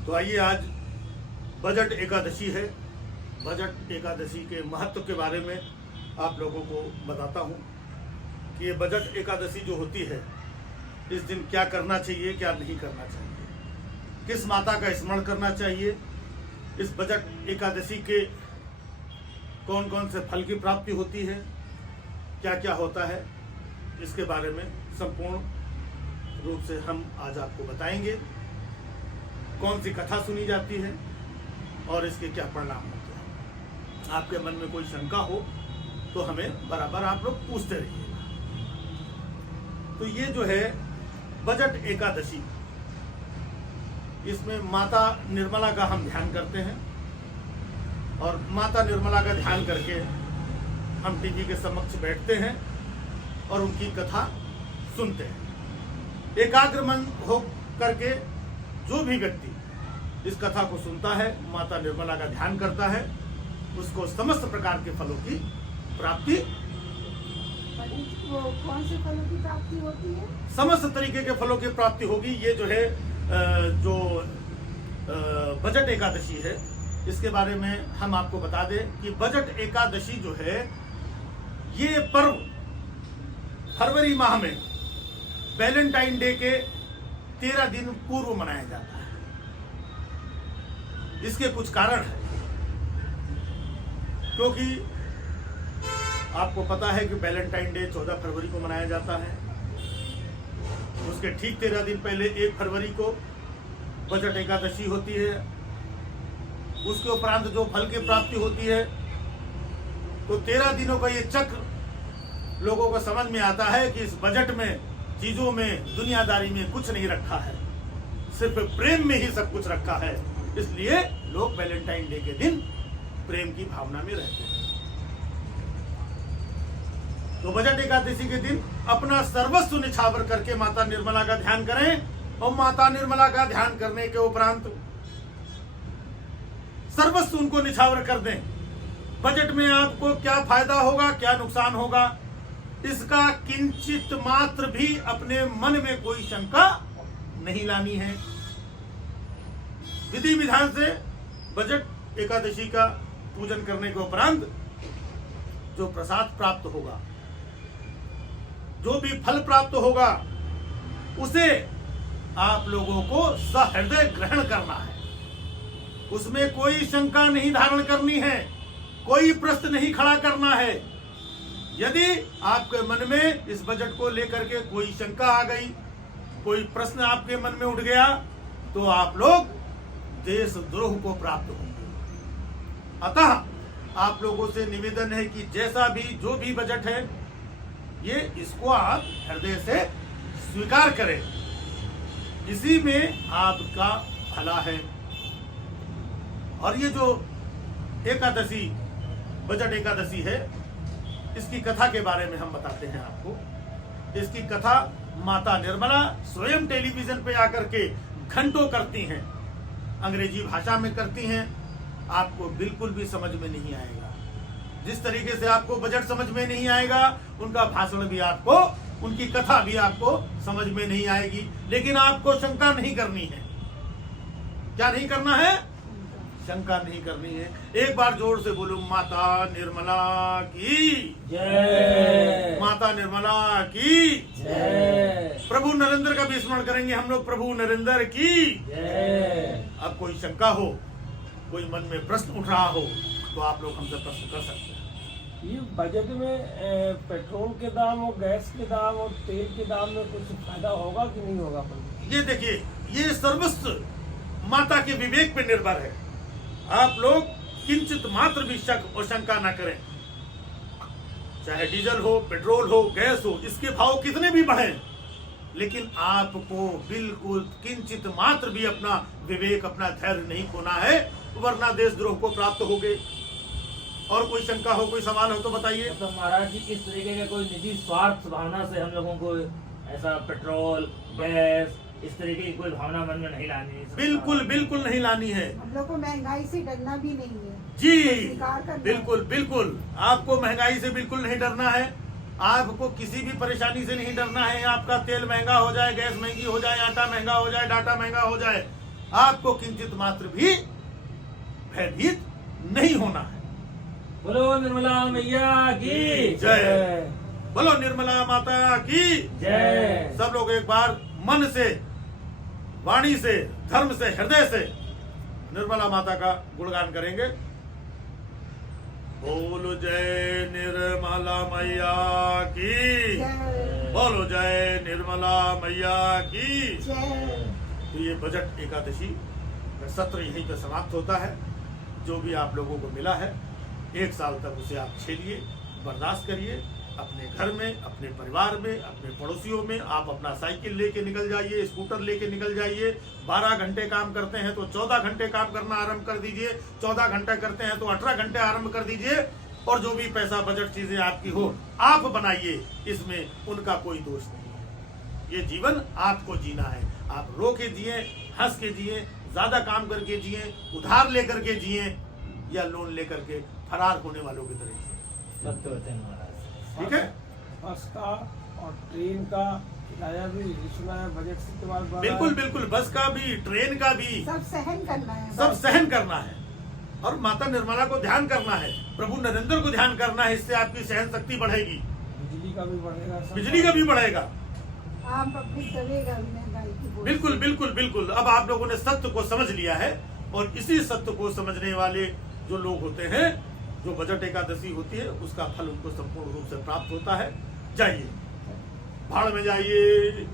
तो आइए, आज बजट एकादशी है। बजट एकादशी के महत्व के बारे में आप लोगों को बताता हूँ कि ये बजट एकादशी जो होती है, इस दिन क्या करना चाहिए, क्या नहीं करना चाहिए, किस माता का स्मरण करना चाहिए, इस बजट एकादशी के कौन कौन से फल की प्राप्ति होती है, क्या क्या होता है, इसके बारे में संपूर्ण रूप से हम आज आपको बताएंगे। कौन सी कथा सुनी जाती है और इसके क्या परिणाम होते हैं। आपके मन में कोई शंका हो तो हमें बराबर आप लोग पूछते रहिएगा। तो ये जो है बजट एकादशी, इसमें माता निर्मला का हम ध्यान करते हैं और माता निर्मला का ध्यान करके हम टीवी के समक्ष बैठते हैं और उनकी कथा सुनते हैं। एकाग्र मन हो करके जो भी व्यक्ति इस कथा को सुनता है, माता निर्मला का ध्यान करता है, उसको समस्त प्रकार के फलों की प्राप्ति, वो कौन से फलों की प्राप्ति होती है? समस्त तरीके के फलों की प्राप्ति होगी। ये जो है जो बजट एकादशी है, इसके बारे में हम आपको बता दें कि बजट एकादशी जो है, ये पर्व फरवरी माह में वैलेंटाइन डे के 13 दिन पूर्व मनाया जाता है। इसके कुछ कारण है, क्योंकि आपको पता है कि वैलेंटाइन डे 14 फरवरी को मनाया जाता है। उसके ठीक 13 दिन पहले 1 फरवरी को बजट एकादशी होती है। उसके उपरांत जो फल की प्राप्ति होती है, तो 13 दिनों का ये चक्र लोगों को समझ में आता है कि इस बजट में, चीजों में, दुनियादारी में कुछ नहीं रखा है, सिर्फ प्रेम में ही सब कुछ रखा है। इसलिए लोग वैलेंटाइन डे के दिन प्रेम की भावना में रहते हैं। तो बजट एकादशी के दिन अपना सर्वस्व निछावर करके माता निर्मला का ध्यान करें और माता निर्मला का ध्यान करने के उपरांत सर्वस्व उनको निछावर कर दें। बजट में आपको क्या फायदा होगा, क्या नुकसान होगा, इसका किंचित मात्र भी अपने मन में कोई शंका नहीं लानी है। विधि विधान से बजट एकादशी का पूजन करने के उपरांत जो प्रसाद प्राप्त होगा, जो भी फल प्राप्त होगा, उसे आप लोगों को सहृदय ग्रहण करना है। उसमें कोई शंका नहीं धारण करनी है, कोई प्रश्न नहीं खड़ा करना है। यदि आपके मन में इस बजट को लेकर के कोई शंका आ गई, कोई प्रश्न आपके मन में उठ गया, तो आप लोग देशद्रोह को प्राप्त होंगे। अतः आप लोगों से निवेदन है कि जैसा भी, जो भी बजट है, ये इसको आप हृदय से स्वीकार करें। इसी में आपका भला है। और ये जो एकादशी, बजट एकादशी है, इसकी कथा के बारे में हम बताते हैं आपको। इसकी कथा माता निर्मला स्वयं टेलीविजन पे आकर के घंटों करती हैं, अंग्रेजी भाषा में करती हैं। आपको बिल्कुल भी समझ में नहीं आएगा। जिस तरीके से आपको बजट समझ में नहीं आएगा, उनका भाषण भी आपको, उनकी कथा भी आपको समझ में नहीं आएगी। लेकिन आपको शंका नहीं करनी है। क्या नहीं करना है? शंका नहीं करनी है। एक बार जोर से बोलो, माता निर्मला की जय, माता निर्मला की जय। प्रभु नरेंद्र का भी स्मरण करेंगे हम लोग, प्रभु नरेंद्र की जय। अब कोई शंका हो, कोई मन में प्रश्न उठ रहा हो, तो आप लोग हमसे प्रश्न कर सकते हैं। ये बजट में पेट्रोल के दाम और गैस के दाम और तेल के दाम में कुछ फायदा होगा कि नहीं होगा? ये देखिए, ये सर्वस्व माता के विवेक पे निर्भर है। आप लोग किंचित मात्र भी शक और शंका ना करें। चाहे डीजल हो, पेट्रोल हो, गैस हो, इसके भाव कितने भी बढ़े, लेकिन आपको बिल्कुल किंचित मात्र भी अपना विवेक, अपना धैर्य नहीं खोना है, वरना देशद्रोह को प्राप्त होगे। और कोई शंका हो, कोई सवाल हो तो बताइए। तो महाराज जी, किस तरीके का कोई निजी स्वार्थ भावना से हम लोगों को ऐसा पेट्रोल, गैस, इस तरीके की कोई भावना मन में नहीं लानी है? बिल्कुल बिल्कुल नहीं लानी है। हम लोग को महंगाई से डरना भी नहीं है जी, बिल्कुल बिल्कुल। आपको महंगाई से बिल्कुल नहीं डरना है। आपको किसी भी परेशानी से नहीं डरना है। आपका तेल महंगा हो जाए, गैस महंगी हो जाए, आटा महंगा हो जाए, डाटा महंगा हो जाए, आपको किंचित मात्र भी भयभीत नहीं होना है। बोलो निर्मला मैया की जय। बोलो निर्मला माता की जय। सब लोग एक बार मन से, वाणी से, धर्म से, हृदय से निर्मला माता का गुणगान करेंगे। बोलो जय निर्मला मैया की, जय बोलो जय निर्मला मैया की। जय। तो ये बजट एकादशी का सत्र यहीं पर समाप्त होता है। जो भी आप लोगों को मिला है 1 साल तक उसे आप झेलिए, बर्दाश्त करिए। अपने घर में, अपने परिवार में, अपने पड़ोसियों में आप अपना साइकिल लेके निकल जाइए, स्कूटर लेके निकल जाइए। 12 घंटे काम करते हैं तो 14 घंटे काम करना आरंभ कर दीजिए, 14 घंटे करते हैं तो 18 घंटे आरंभ कर दीजिए। और जो भी पैसा बजट चीजें आपकी हो आप बनाइए, इसमें उनका कोई दोष नहीं है। ये जीवन आपको जीना है। आप रो के जिए, हंस के जिए, ज्यादा काम करके जिए, उधार लेकर के जिए, या लोन लेकर के फरार होने वालों की तरह जिए। सत्य वचन महाराज। ठीक है। बस का और ट्रेन का किराया भी सुना है बजट से तुम्हारे द्वारा। बिल्कुल बिल्कुल, बस का भी, ट्रेन का भी, सब सहन करना है। सब बस। सहन करना है। और माता निर्मला को ध्यान करना है, प्रभु नरेंद्र को ध्यान करना है। इससे आपकी सहन शक्ति बढ़ेगी, बिजली का भी बढ़ेगा, सब बिजली का भी बढ़ेगा। आम पब्लिक दबेगा महंगाई की बोझ से। बिल्कुल बिल्कुल बिल्कुल। अब आप लोगों ने सत्य को समझ लिया है, और इसी सत्य को समझने वाले जो लोग होते हैं, जो बजट एकादशी होती है, उसका फल उनको संपूर्ण रूप से प्राप्त होता है। जाइए, भाड़ में जाइए।